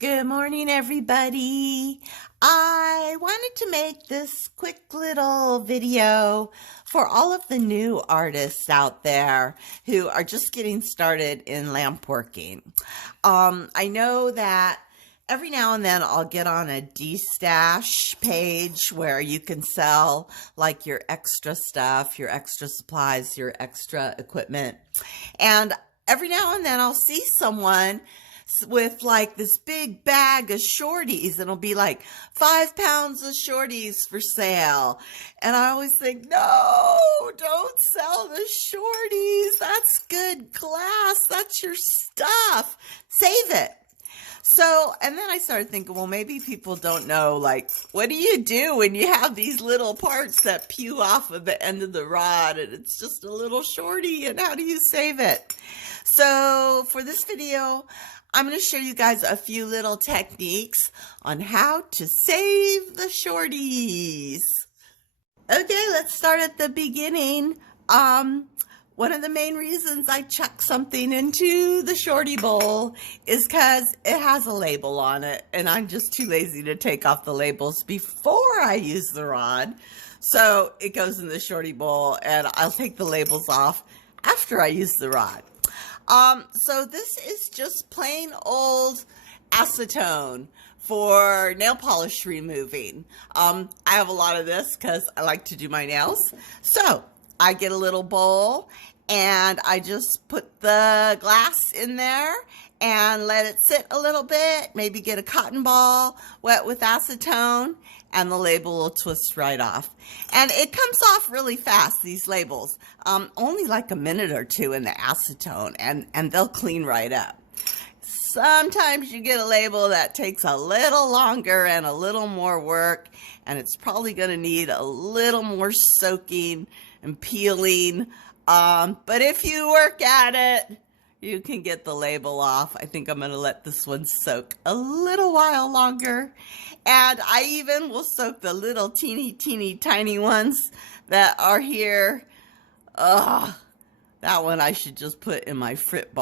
Good morning, everybody. I wanted to make this quick little video for all of the new artists out there who are just getting started in lampworking. I know that every now and then I'll get on a D-stash page where you can sell like your extra stuff, your extra supplies, your extra equipment. And every now and then I'll see someone with like this big bag of Shorties, and it'll be like 5 pounds of Shorties for sale. And I always think, no, don't sell the Shorties. That's good glass. That's your stuff. Save it. So, and then I started thinking, well, maybe people don't know, like, what do you do when you have these little parts that pew off of the end of the rod and it's just a little Shorty, and how do you save it? So for this video, I'm going to show you guys a few little techniques on how to save the Shorties. Okay, let's start at the beginning. One of the main reasons I chuck something into the Shorty bowl is because it has a label on it, and I'm just too lazy to take off the labels before I use the rod. So it goes in the Shorty bowl, and I'll take the labels off after I use the rod. So this is just plain old acetone for nail polish removing. I have a lot of this because I like to do my nails. So I get a little bowl and I just put the glass in there and let it sit a little bit, maybe get a cotton ball wet with acetone, and the label will twist right off. And it comes off really fast, these labels. Only like a minute or two in the acetone, and they'll clean right up. Sometimes you get a label that takes a little longer and a little more work, and it's probably going to need a little more soaking and peeling. But if you work at it, you can get the label off. I think I'm going to let this one soak a little while longer. And I even will soak the little teeny tiny ones that are here. That one I should just put in my frit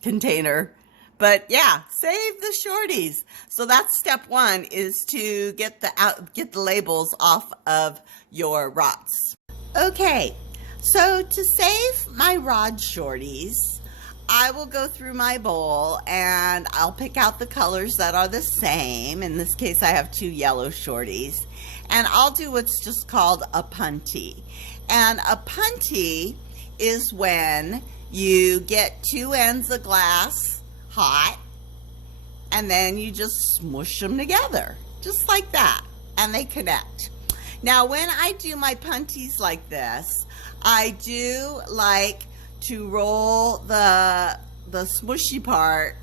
container. But yeah, save the Shorties. So that's step one, is to get the labels off of your rods. Okay, so to save my rod Shorties, I will go through my bowl and I'll pick out the colors that are the same. In this case, I have 2 yellow Shorties. And I'll do what's just called a punty. And a punty is when you get 2 ends of glass hot and then you just smush them together, just like that, and they connect. Now, when I do my punties like this, I do like to roll the smushy part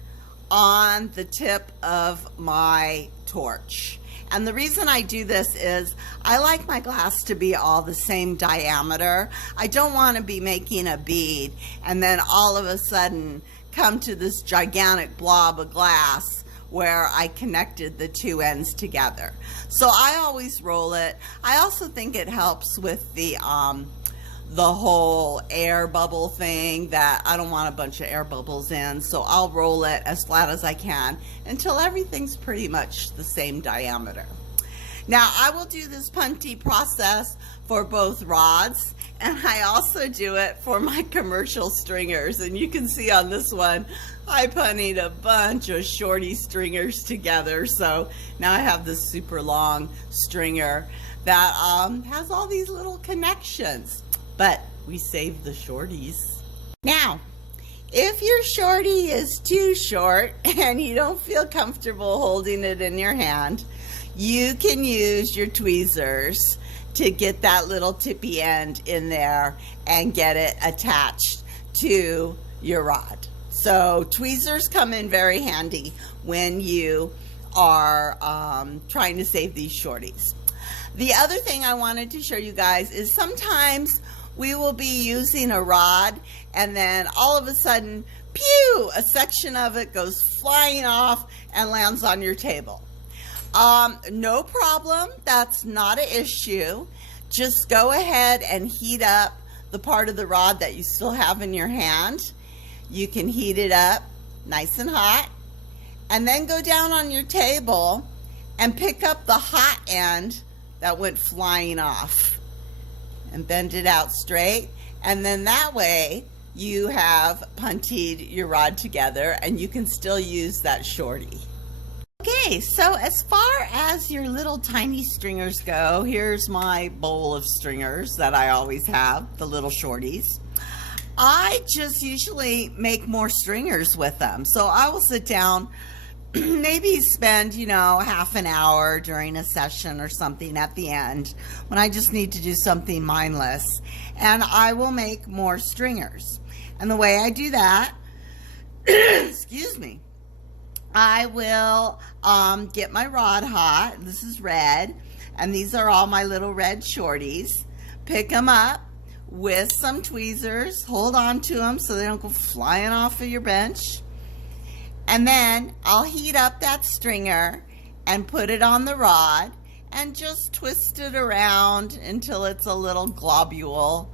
on the tip of my torch. And the reason I do this is I like my glass to be all the same diameter. I don't want to be making a bead and then all of a sudden come to this gigantic blob of glass where I connected the 2 ends together. So I always roll it. I also think it helps with the whole air bubble thing, that I don't want a bunch of air bubbles in, so I'll roll it as flat as I can until everything's pretty much the same diameter. Now I will do this punty process for both rods, and I also do it for my commercial stringers. And you can see on this one, I punnied a bunch of Shorty stringers together. So now I have this super long stringer that has all these little connections. But we save the Shorties. Now, if your Shorty is too short and you don't feel comfortable holding it in your hand, you can use your tweezers to get that little tippy end in there and get it attached to your rod. So tweezers come in very handy when you are trying to save these Shorties. The other thing I wanted to show you guys is sometimes we will be using a rod and then all of a sudden, pew, a section of it goes flying off and lands on your table. No problem, that's not an issue. Just go ahead and heat up the part of the rod that you still have in your hand. You can heat it up nice and hot, And then go down on your table and pick up the hot end that went flying off and bend it out straight. And then that way you have puntied your rod together and you can still use that shorty. Okay, so as far as your little tiny stringers go, here's my bowl of stringers that I always have, the little shorties. I just usually make more stringers with them. So I will sit down, maybe spend, half an hour during a session or something at the end when I just need to do something mindless, and I will make more stringers. And the way I do that, excuse me, I will get my rod hot. This is red, and these are all my little red shorties. Pick them up with some tweezers. Hold on to them so they don't go flying off of your bench. And then I'll heat up that stringer and put it on the rod and just twist it around until it's a little globule.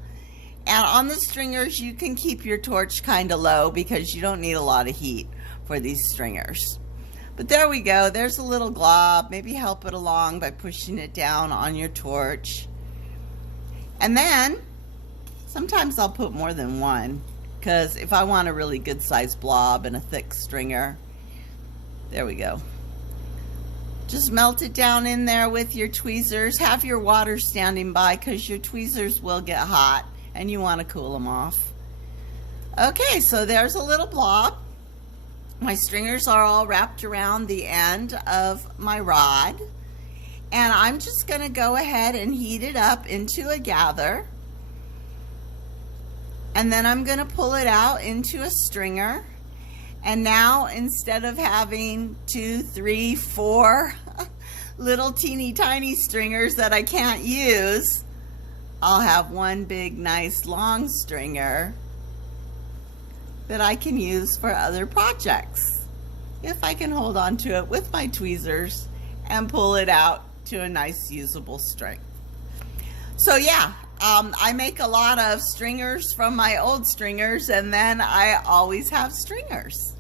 And on the stringers, you can keep your torch kind of low because you don't need a lot of heat for these stringers. But there we go. There's a little glob. Maybe help it along by pushing it down on your torch. And then sometimes I'll put more than one, because if I want a really good sized blob and a thick stringer, there we go. Just melt it down in there with your tweezers. Have your water standing by because your tweezers will get hot and you want to cool them off. Okay, so there's a little blob. My stringers are all wrapped around the end of my rod, and I'm just going to go ahead and heat it up into a gather, and then I'm going to pull it out into a stringer. And now, instead of having 2, 3, 4 little teeny tiny stringers that I can't use, I'll have one big nice long stringer that I can use for other projects if I can hold on to it with my tweezers and pull it out to a nice usable string. So yeah, I make a lot of stringers from my old stringers, and then I always have stringers.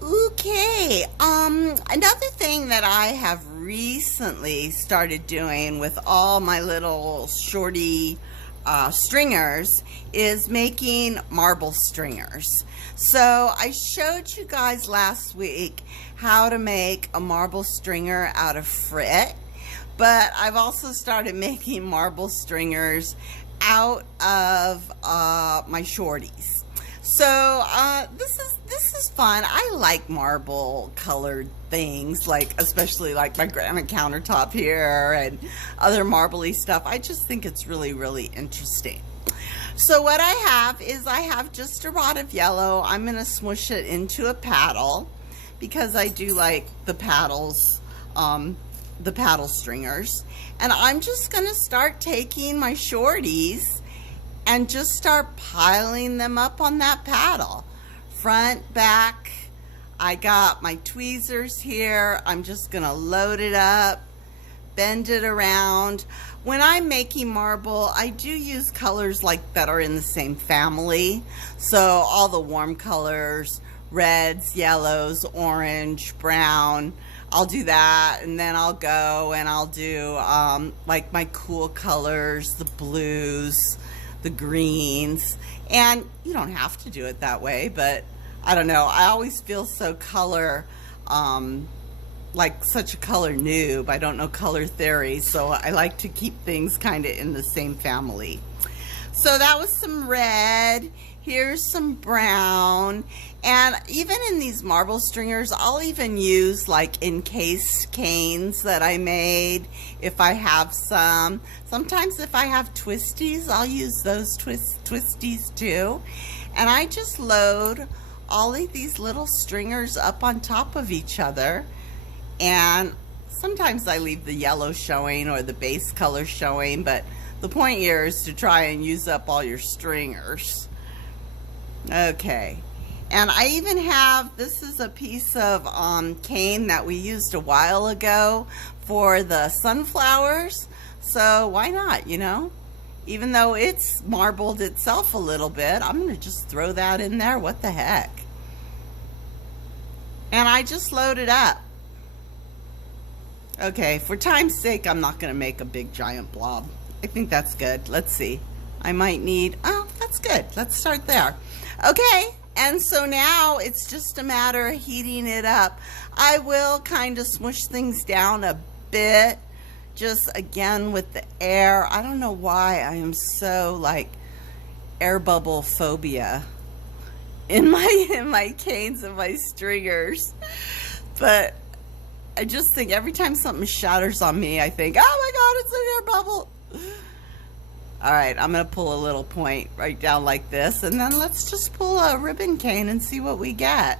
Okay, another thing that I have recently started doing with all my little shorty stringers is making marble stringers. So I showed you guys last week how to make a marble stringer out of frit, but I've also started making marble stringers out of my shorties. So this is fun. I like marble colored things, like especially like my granite countertop here and other marbly stuff. I just think it's really, really interesting. So what I have is I have just a rod of yellow. I'm going to smush it into a paddle because I do like the paddles, the paddle stringers. And I'm just going to start taking my shorties and just start piling them up on that paddle. Front, back. I got my tweezers here. I'm just gonna load it up, bend it around. When I'm making marble, I do use colors like that are in the same family. So all the warm colors, reds, yellows, orange, brown, I'll do that. And then I'll go and I'll do like my cool colors, the blues, the greens. And you don't have to do it that way, but I don't know, I always feel so color, like such a color noob. I don't know color theory, so I like to keep things kind of in the same family. So that was some red, here's some brown, and even in these marble stringers, I'll even use like encased canes that I made if I have some. Sometimes if I have twisties, I'll use those twisties too. And I just load all of these little stringers up on top of each other, and sometimes I leave the yellow showing or the base color showing, but the point here is to try and use up all your stringers. Okay, and I even have, this is a piece of cane that we used a while ago for the sunflowers, so why not, you know? Even though it's marbled itself a little bit, I'm going to just throw that in there. What the heck? And I just load it up. Okay, for time's sake, I'm not going to make a big giant blob. I think that's good. Let's see. I might need, oh, that's good. Let's start there. Okay, and so now it's just a matter of heating it up. I will kind of smush things down a bit, just again with the air. I don't know why I am so like air bubble phobia in my canes and my stringers. But I just think every time something shatters on me, I think, oh my God, it's an air bubble. All right, I'm gonna pull a little point right down like this, and then let's just pull a ribbon cane and see what we get.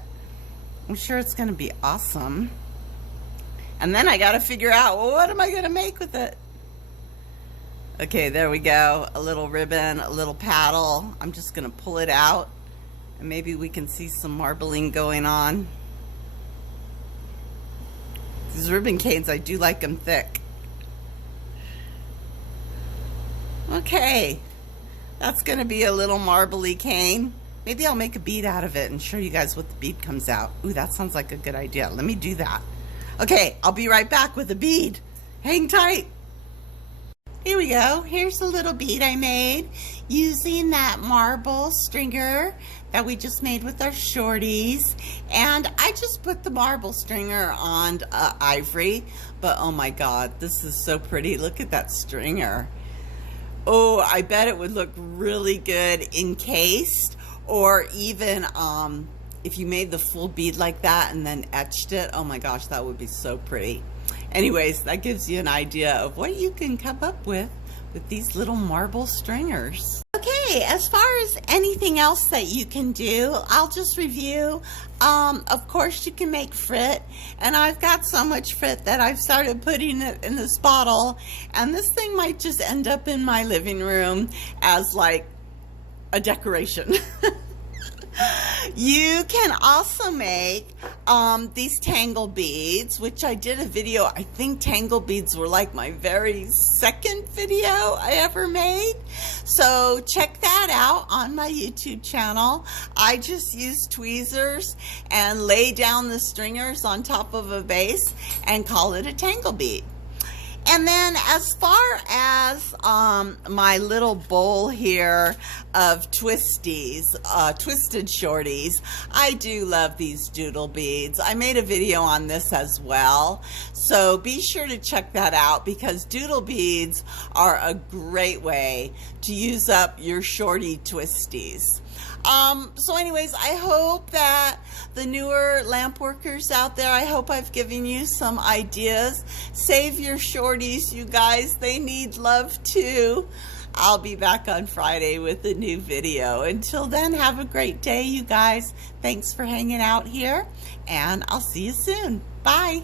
I'm sure it's gonna be awesome. And then I gotta figure out, well, what am I gonna make with it? Okay, there we go. A little ribbon, a little paddle. I'm just gonna pull it out, and maybe we can see some marbling going on. These ribbon canes, I do like them thick. Okay, that's gonna be a little marbly cane. Maybe I'll make a bead out of it and show you guys what the bead comes out. Ooh, that sounds like a good idea. Let me do that. Okay, I'll be right back with a bead. Hang tight. Here we go. Here's a little bead I made using that marble stringer that we just made with our Shorties. And I just put the marble stringer on ivory, but oh my God, this is so pretty. Look at that stringer. Oh, I bet it would look really good encased, or even if you made the full bead like that and then etched it. Oh my gosh, that would be so pretty. Anyways, that gives you an idea of what you can come up with these little marble stringers. Okay, as far as anything else that you can do, I'll just review. Of course, you can make frit, and I've got so much frit that I've started putting it in this bottle, and this thing might just end up in my living room as like a decoration. You can also make these tangle beads, which I did a video. I think tangle beads were like my very second video I ever made. So check that out on my YouTube channel. I just use tweezers and lay down the stringers on top of a base and call it a tangle bead. And then as far as my little bowl here of twisted Shorties, I do love these doodle beads. I made a video on this as well, so be sure to check that out, because doodle beads are a great way to use up your Shorty twisties. So anyways, I hope that the newer lamp workers out there, I hope I've given you some ideas. Save your Shorties, you guys. They need love too. I'll be back on Friday with a new video. Until then, have a great day, you guys. Thanks for hanging out here, and I'll see you soon. Bye.